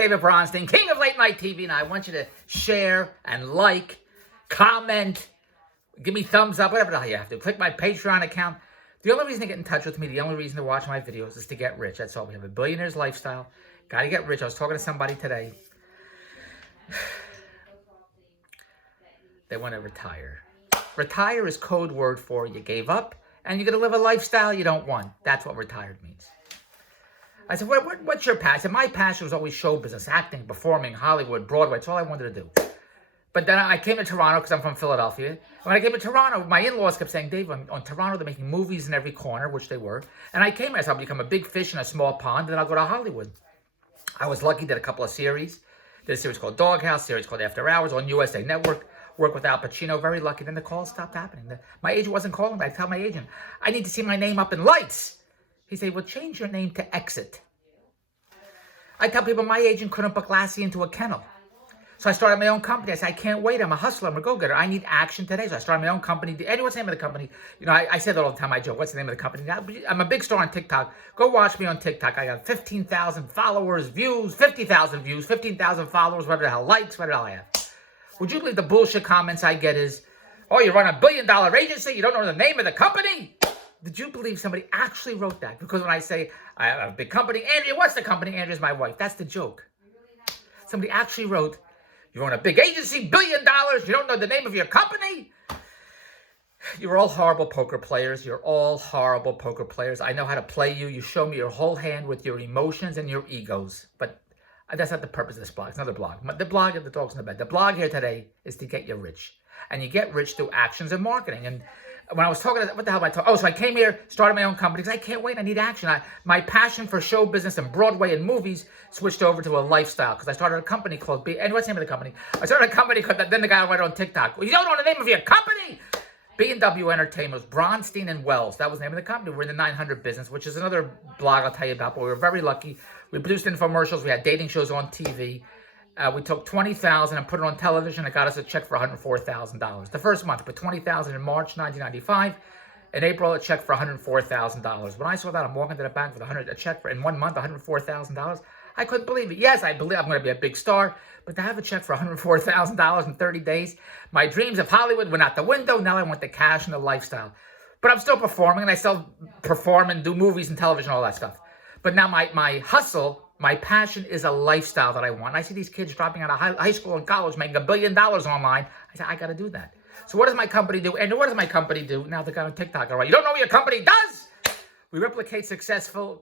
David Bronstein, king of late night TV, and I want you to share and like, comment, give me thumbs up, whatever the hell you have to. Click my Patreon account. The only reason to get in touch with me, the only reason to watch my videos is to get rich. That's all. We have a billionaire's lifestyle. Got to get rich. I was talking to somebody today. They want to retire. Retire is code word for you gave up and you're going to live a lifestyle you don't want. That's what retired means. I said, what's your passion? My passion was always show business, acting, performing, Hollywood, Broadway. It's all I wanted to do. But then I came to Toronto because I'm from Philadelphia. When I came to Toronto, my in-laws kept saying, Dave, on Toronto, they're making movies in every corner, which they were. And I came here, I said, I'll become a big fish in a small pond, and then I'll go to Hollywood. I was lucky, did a couple of series. Did a series called Doghouse, series called After Hours on USA Network. Worked with Al Pacino, very lucky. Then the calls stopped happening. My agent wasn't calling me. I tell my agent, I need to see my name up in lights. He said, well, change your name to Exit. I tell people my agent couldn't book Lassie into a kennel. So I started my own company. I said, I can't wait. I'm a hustler. I'm a go-getter. I need action today. So I started my own company. And what's the name of the company? You know, I say that all the time. I joke. What's the name of the company? I'm a big star on TikTok. Go watch me on TikTok. I got 15,000 followers, views, 50,000 views, 15,000 followers, whatever the hell, likes, whatever the hell I have. Would you believe the bullshit comments I get is, oh, you run a $1 billion agency? You don't know the name of the company? Did you believe somebody actually wrote that? Because when I say, I have a big company, Andrea, what's the company? Andrea's my wife. That's the joke. Somebody actually wrote, you own a big agency, $1 billion, you don't know the name of your company? You're all horrible poker players. You're all horrible poker players. I know how to play you. You show me your whole hand with your emotions and your egos. But that's not the purpose of this blog. It's another blog. The blog of the dogs in the bed. The blog here today is to get you rich. And you get rich through actions and marketing. And when I was talking, what the hell am I talking? Oh, so I came here, started my own company because I can't wait. I need action. My passion for show business and Broadway and movies switched over to a lifestyle because I started a company called and what's the name of the company? I started a company called, then the guy went on TikTok. Well, you don't know the name of your company? B&W Entertainment, Bronstein and Wells. That was the name of the company. We're in the 900 business, which is another blog I'll tell you about. But we were very lucky. We produced infomercials. We had dating shows on TV. We took $20,000 and put it on television. It got us a check for $104,000. The first month, put $20,000 in March 1995. In April, a check for $104,000. When I saw that, I'm walking to the bank with a check for in 1 month, $104,000. I couldn't believe it. Yes, I believe I'm going to be a big star, but to have a check for $104,000 in 30 days, my dreams of Hollywood went out the window. Now I want the cash and the lifestyle. But I'm still performing, and I still perform and do movies and television, all that stuff. But now my hustle, my passion is a lifestyle that I want. I see these kids dropping out of high school and college, making $1 billion online. I say, I got to do that. So what does my company do? And what does my company do? Now they got on TikTok, all right. You don't know what your company does? We replicate successful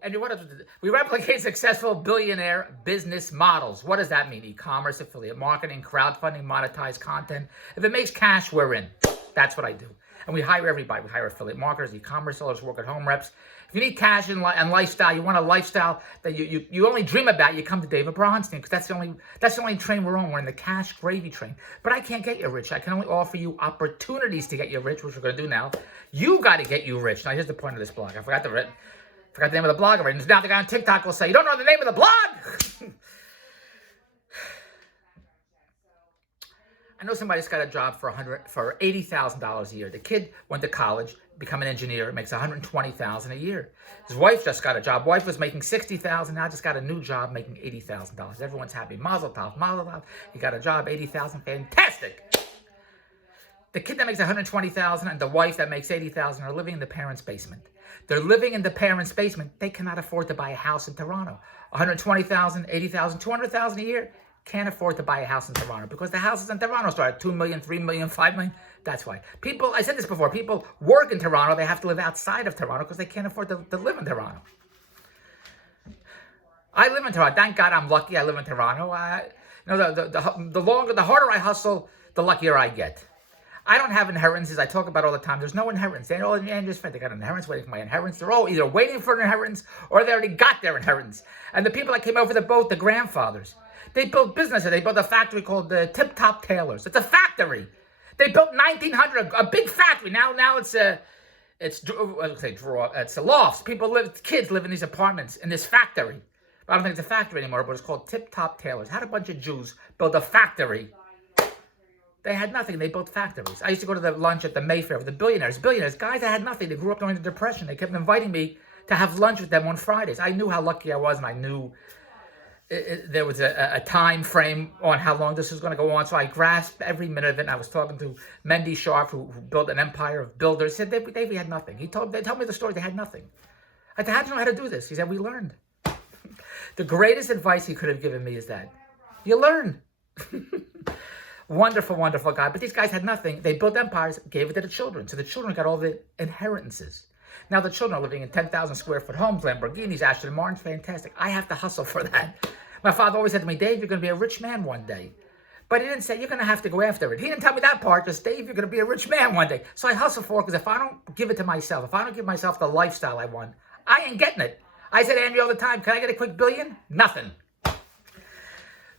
billionaire business models. What does that mean? E-commerce, affiliate marketing, crowdfunding, monetized content. If it makes cash, we're in. That's what I do. And we hire everybody. We hire affiliate marketers, e-commerce sellers, work-at-home reps. If you need cash and lifestyle, you want a lifestyle that you only dream about, you come to David Bronstein because that's the only train we're on. We're in the cash gravy train. But I can't get you rich. I can only offer you opportunities to get you rich, which we're going to do now. You got to get you rich. Now, here's the point of this blog. I forgot the name of the blog already. Now the guy on TikTok will say, you don't know the name of the blog? I know somebody's got a job for $80,000 a year. The kid went to college, become an engineer, makes $120,000 a year. His wife just got a job. Wife was making $60,000, now just got a new job making $80,000. Everyone's happy. Mazel tov, mazel tov. He got a job, $80,000, fantastic. The kid that makes $120,000 and the wife that makes $80,000 are living in the parents' basement. They're living in the parents' basement. They cannot afford to buy a house in Toronto. $120,000, $80,000, $200,000 a year. Can't afford to buy a house in Toronto because the houses in Toronto start at $2 million, $3 million, $5 million. That's why. People, I said this before, people work in Toronto. They have to live outside of Toronto because they can't afford to live in Toronto. I live in Toronto. Thank God I'm lucky I live in Toronto. The harder I hustle, the luckier I get. I don't have inheritances. I talk about all the time. There's no inheritance. They all just they got inheritance, waiting for my inheritance. They're all either waiting for an inheritance or they already got their inheritance. And the people that came over the boat, the grandfathers, they built businesses. They built a factory called the Tip Top Tailors. It's a factory. They built 1,900, a big factory. Now it's a loft. Kids live in these apartments in this factory. I don't think it's a factory anymore, but it's called Tip Top Tailors. Had a bunch of Jews build a factory. They had nothing. They built factories. I used to go to the lunch at the Mayfair with the billionaires, guys that had nothing. They grew up during the Depression. They kept inviting me to have lunch with them on Fridays. I knew how lucky I was, and I knew there was a time frame on how long this was going to go on. So I grasped every minute of it. And I was talking to Mendy Sharp, who built an empire of builders. He said, they had nothing. They told me the story. They had nothing. I said, how do you know how to do this? He said, we learned. The greatest advice he could have given me is that you learn. Wonderful, wonderful guy. But these guys had nothing. They built empires, gave it to the children. So the children got all the inheritances. Now the children are living in 10,000 square foot homes, Lamborghinis, Aston Martins, fantastic. I have to hustle for that. My father always said to me, Dave, you're going to be a rich man one day. But he didn't say, you're going to have to go after it. He didn't tell me that part, just, Dave, you're going to be a rich man one day. So I hustle for it, because if I don't give it to myself, if I don't give myself the lifestyle I want, I ain't getting it. I said to Andy all the time, can I get a quick billion? Nothing.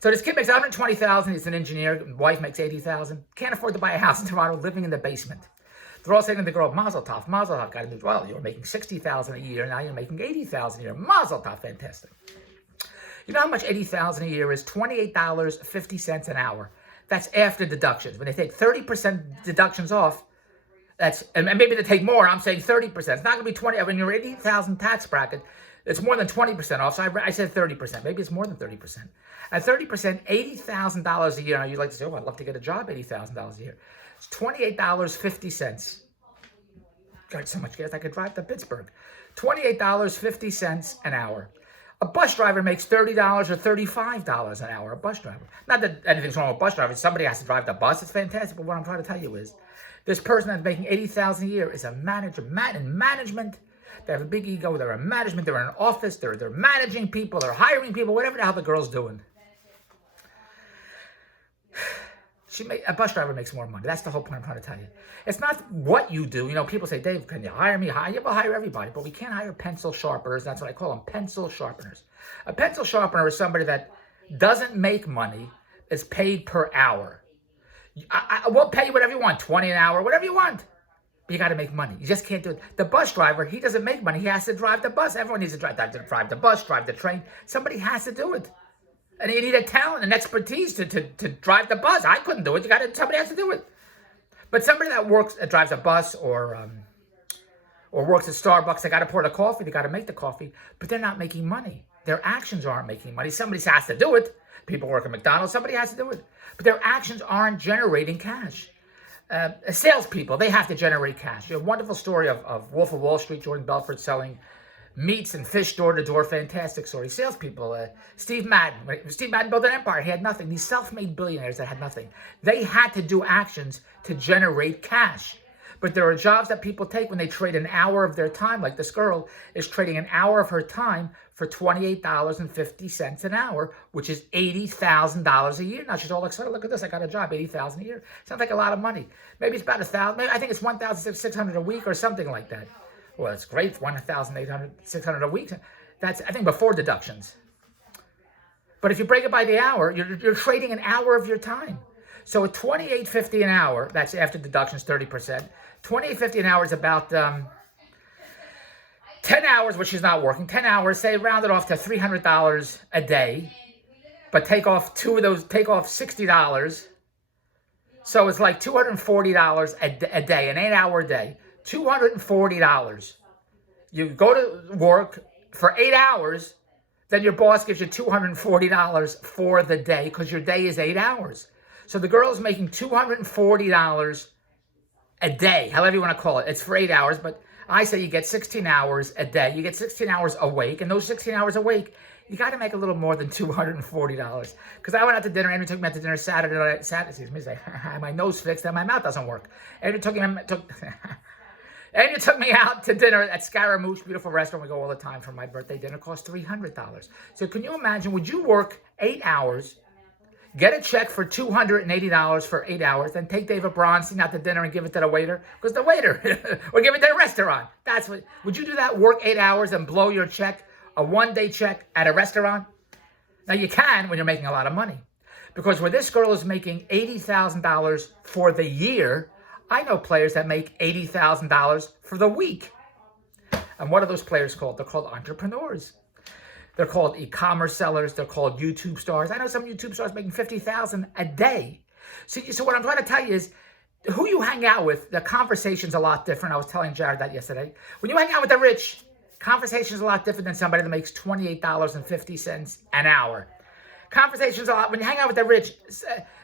So this kid makes $120,000. He's an engineer. Wife makes $80,000. Can't afford to buy a house in Toronto, living in the basement. They're all saying to the girl, Mazel Tov, Mazel Tov. Got a new, well, you were making $60,000 a year. Now you're making $80,000 a year. Mazel Tov, fantastic. You know how much $80,000 a year is? $28.50 an hour. That's after deductions. When they take 30% deductions off, that's, and maybe they take more. I'm saying 30%. It's not going to be 20. When you're $80,000 tax bracket, it's more than 20% off. So I said 30%. Maybe it's more than 30%. At 30%, $80,000 a year. Now you'd like to say, oh, I'd love to get a job, $80,000 a year. It's $28.50. Got so much gas I could drive to Pittsburgh. $28.50 an hour. A bus driver makes $30 or $35 an hour. A bus driver. Not that anything's wrong with bus drivers. Somebody has to drive the bus. It's fantastic. But what I'm trying to tell you is, this person that's making $80,000 a year is a manager. In management, they have a big ego. They're in management. They're in an office. They're managing people. They're hiring people. Whatever the hell the girl's doing. A bus driver makes more money. That's the whole point I'm trying to tell you. It's not what you do. You know, people say, Dave, can you hire me? Yeah, we'll hire everybody. But we can't hire pencil sharpeners. That's what I call them, pencil sharpeners. A pencil sharpener is somebody that doesn't make money, is paid per hour. I will pay you whatever you want, 20 an hour, whatever you want. But you got to make money. You just can't do it. The bus driver, he doesn't make money. He has to drive the bus. Everyone needs to drive the bus, drive the train. Somebody has to do it. And you need a talent and expertise to drive the bus. I couldn't do it. Somebody has to do it. But somebody that drives a bus or works at Starbucks, they got to pour the coffee. They got to make the coffee, but they're not making money. Their actions aren't making money. Somebody has to do it. People work at McDonald's. Somebody has to do it, but their actions aren't generating cash. Salespeople, they have to generate cash. You have a wonderful story of Wolf of Wall Street, Jordan Belfort selling meats and fish door to door. Fantastic story. Salespeople. Steve Madden. When Steve Madden built an empire, he had nothing. These self-made billionaires that had nothing, they had to do actions to generate cash. But there are jobs that people take when they trade an hour of their time, like this girl is trading an hour of her time for $28.50 an hour, which is $80,000 a year. Now she's all excited. Look at this. I got a job, $80,000 a year. Sounds like a lot of money. Maybe it's about $1,000. Maybe I think it's $1,600 a week or something like that. Well, it's great, $1,600 a week. That's, I think, before deductions. But if you break it by the hour, you're trading an hour of your time. So at $28.50 an hour, that's after deductions, 30%. $28.50 an hour is about 10 hours, which is not working. 10 hours, say, round it off to $300 a day. But take off two of those, take off $60. So it's like $240 a day, an 8-hour day. $240. You go to work for 8 hours, then your boss gives you $240 for the day because your day is 8 hours. So the girl is making $240 a day, however you want to call it. It's for 8 hours, but I say you get 16 hours a day. You get 16 hours awake, and those 16 hours awake, you got to make a little more than $240. Because I went out to dinner, Andrew took me out to dinner Saturday night. Excuse me, my nose fixed and my mouth doesn't work. Andrew took me out to dinner at Scaramouche, beautiful restaurant. We go all the time for my birthday dinner. It cost $300. So can you imagine, would you work 8 hours, get a check for $280 for 8 hours, then take David Bronstein out to dinner and give it to the waiter? Because the waiter, or give it to the restaurant. That's what, would you do that, work 8 hours and blow your check, a one-day check at a restaurant? Now you can when you're making a lot of money. Because where this girl is making $80,000 for the year, I know players that make $80,000 for the week. And what are those players called? They're called entrepreneurs. They're called e-commerce sellers. They're called YouTube stars. I know some YouTube stars making $50,000 a day. So what I'm trying to tell you is, who you hang out with, the conversation's a lot different. I was telling Jared that yesterday. When you hang out with the rich, conversation's a lot different than somebody that makes $28.50 an hour. Conversations a lot. When you hang out with the rich,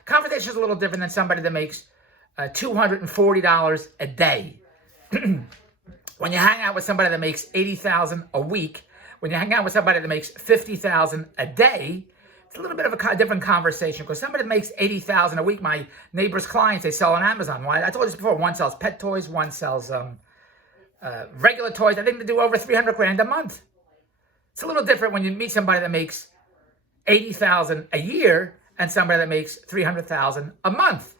conversations a little different than somebody that makes $240 a day. When you hang out with somebody that makes $80,000 a week, when you hang out with somebody that makes $50,000 a day, it's a little bit of a different conversation, because somebody that makes $80,000 a week, my neighbor's clients, they sell on Amazon. Why? I told you this before. One sells pet toys, one sells regular toys. I think they do over $300,000 a month. It's a little different when you meet somebody that makes $80,000 a year and somebody that makes $300,000 a month.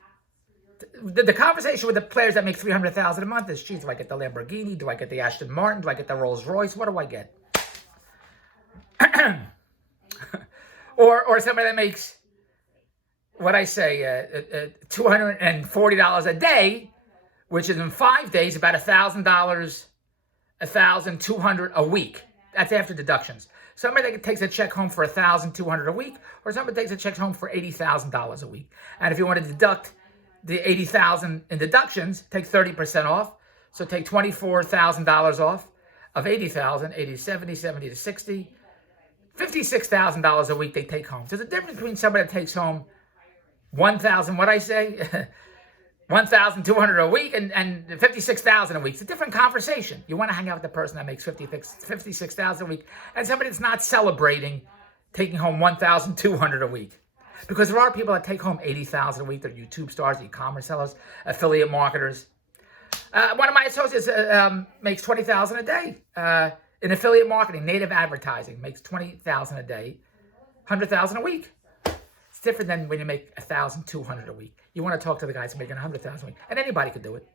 The conversation with the players that make $300,000 a month is, geez, do I get the Lamborghini? Do I get the Aston Martin? Do I get the Rolls Royce? What do I get? or somebody that makes, $240 a day, which is in 5 days about $1,000, $1,200 a week. That's after deductions. Somebody that takes a check home for $1,200 a week, or somebody takes a check home for $80,000 a week. And if you want to deduct the $80,000 in deductions, take 30% off. So take $24,000 off of $80,000, 80, 70, 70 to 60. $56,000 a week they take home. So there's a difference between somebody that takes home $1,200 a week and $56,000 a week. It's a different conversation. You want to hang out with the person that makes $56,000 a week and somebody that's not celebrating taking home $1,200 a week. Because there are people that take home $80,000 a week. They're YouTube stars, e-commerce sellers, affiliate marketers. One of my associates makes $20,000 a day in affiliate marketing, native advertising, makes $20,000 a day, $100,000 a week. It's different than when you make $1,200 a week. You want to talk to the guys making $100,000 a week, and anybody could do it.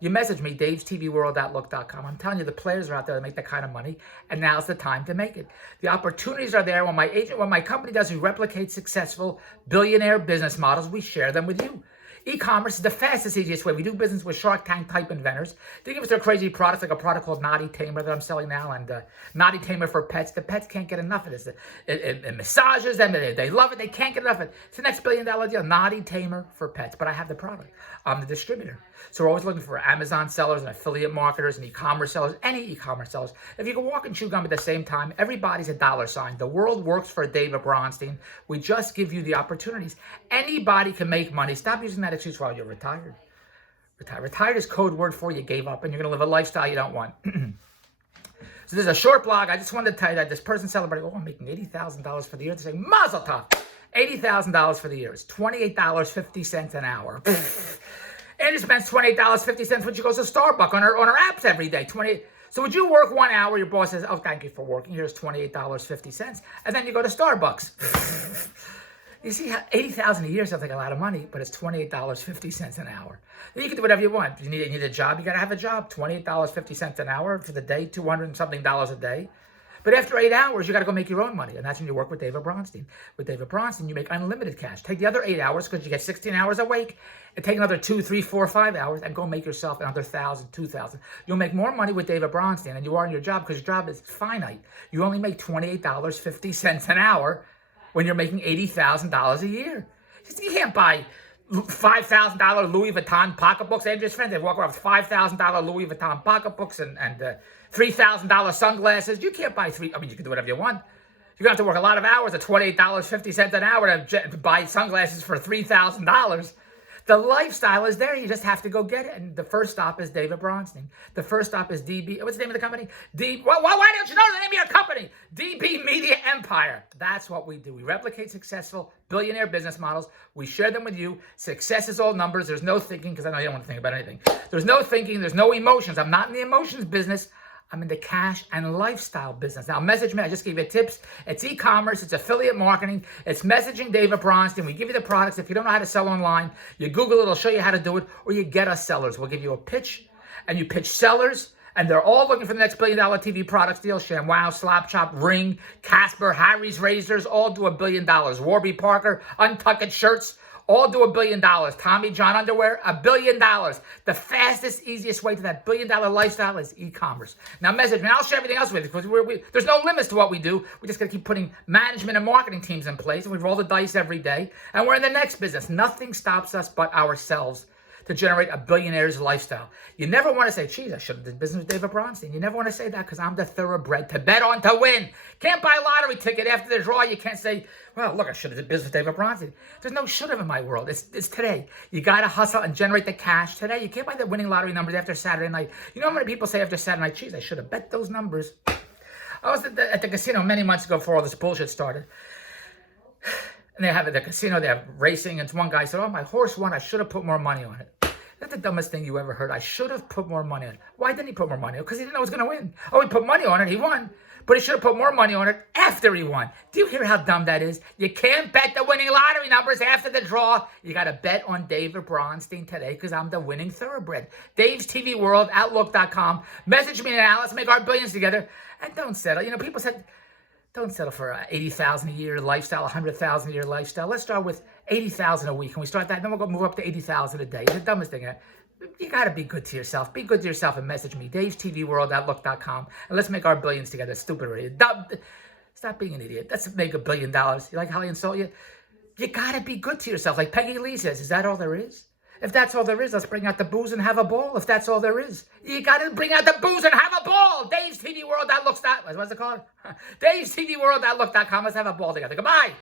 You message me, davestvworld.look.com. I'm telling you, the players are out there that make that kind of money, and now's the time to make it. The opportunities are there. When my company does, we replicate successful billionaire business models. We share them with you. E-commerce is the fastest, easiest way. We do business with Shark Tank type inventors. They give us their crazy products, like a product called Naughty Tamer that I'm selling now, and Naughty Tamer for pets. The pets can't get enough of this. It massages them. They love it. They can't get enough of it. It's the next $1 billion deal. Naughty Tamer for pets. But I have the product. I'm the distributor. So we're always looking for Amazon sellers and affiliate marketers and e-commerce sellers, any e-commerce sellers. If you can walk and chew gum at the same time, everybody's a dollar sign. The world works for David Bronstein. We just give you the opportunities. Anybody can make money. Stop using that excuse while you're retired. Retired is code word for you gave up and you're going to live a lifestyle you don't want. So there's a short blog. I just wanted to tell you that this person celebrated, I'm making $80,000 for the year. They say, Mazel Tov. $80,000 for the year. It's $28.50 an hour. Andy spends $28.50 when she goes to Starbucks on her apps every day. So would you work 1 hour? Your boss says, oh, thank you for working. Here's $28.50. And then you go to Starbucks. You see, $80,000 a year sounds like a lot of money, but it's $28.50 an hour. Then you can do whatever you want. You need a job, you got to have a job. $28.50 an hour for the day, $200 and something a day. But after 8 hours, you got to go make your own money. And that's when you work with David Bronstein. With David Bronstein, you make unlimited cash. Take the other 8 hours, because you get 16 hours a week, and take another 2, 3, 4, 5 hours, and go make yourself another $1,000, $2,000. You'll make more money with David Bronstein than you are in your job, because your job is finite. You only make $28.50 an hour when you're making $80,000 a year. You can't buy $5,000 Louis Vuitton pocketbooks. Andrew's friends, they walk around with $5,000 Louis Vuitton pocketbooks and $3,000 sunglasses. You can't buy you can do whatever you want. You're going to have to work a lot of hours at $28.50 an hour to buy sunglasses for $3,000. The lifestyle is there. You just have to go get it. And the first stop is David Bronstein. The first stop is DB. What's the name of the company? Why don't you know the name of your company? DB Media Empire. That's what we do. We replicate successful billionaire business models. We share them with you. Success is all numbers. There's no thinking, because I know you don't want to think about anything. There's no thinking. There's no emotions. I'm not in the emotions business. I'm in the cash and lifestyle business. Now, message me. I just gave you tips. It's e-commerce. It's affiliate marketing. It's messaging David Bronstein. We give you the products. If you don't know how to sell online, you Google it. It'll show you how to do it. Or you get us sellers. We'll give you a pitch, and you pitch sellers, and they're all looking for the next $1 billion TV products deal. ShamWow, Slap Chop, Ring, Casper, Harry's Razors, all do $1 billion. Warby Parker, Untucked Shirts, all do $1 billion. Tommy John underwear, $1 billion. The fastest, easiest way to that $1 billion lifestyle is e-commerce. Now message me. I'll share everything else with you, because there's no limits to what we do. We just got to keep putting management and marketing teams in place, and we roll the dice every day. And we're in the next business. Nothing stops us but ourselves. to generate a billionaire's lifestyle. You never want to say, geez, I should have done business with David Bronstein. You never want to say that because I'm the thoroughbred to bet on to win. Can't buy a lottery ticket after the draw. You can't say, well, look, I should have done business with David Bronstein. There's no should have in my world. It's today. You got to hustle and generate the cash today. You can't buy the winning lottery numbers after Saturday night. You know how many people say after Saturday night, geez, I should have bet those numbers. I was at the casino many months ago before all this bullshit started. And they have at the casino, they have racing. And one guy said, oh, my horse won. I should have put more money on it. That's the dumbest thing you ever heard. I should have put more money on it. Why didn't he put more money on it? Because he didn't know he was going to win. Oh, he put money on it. He won. But he should have put more money on it after he won. Do you hear how dumb that is? You can't bet the winning lottery numbers after the draw. You got to bet on David Bronstein today because I'm the winning thoroughbred. Dave's TV World, Outlook.com. Message me now. Let's make our billions together. And don't settle. You know, people said, don't settle for $80,000 a year lifestyle, $100,000 a year lifestyle. Let's start with $80,000 a week. Can we start that? Then we'll go move up to $80,000 a day. It's the dumbest thing. You got to be good to yourself. Be good to yourself and message me. Dave's TV World, Outlook.com. And let's make our billions together. Stupid idiot. Stop being an idiot. Let's make $1 billion. You like how I insult you? You got to be good to yourself. Like Peggy Lee says, is that all there is? If that's all there is, let's bring out the booze and have a ball. If that's all there is, you got to bring out the booze and have a ball. Dave's TV World, Outlook.com. What's it called? Dave's TV World, Outlook.com. Let's have a ball together. Goodbye.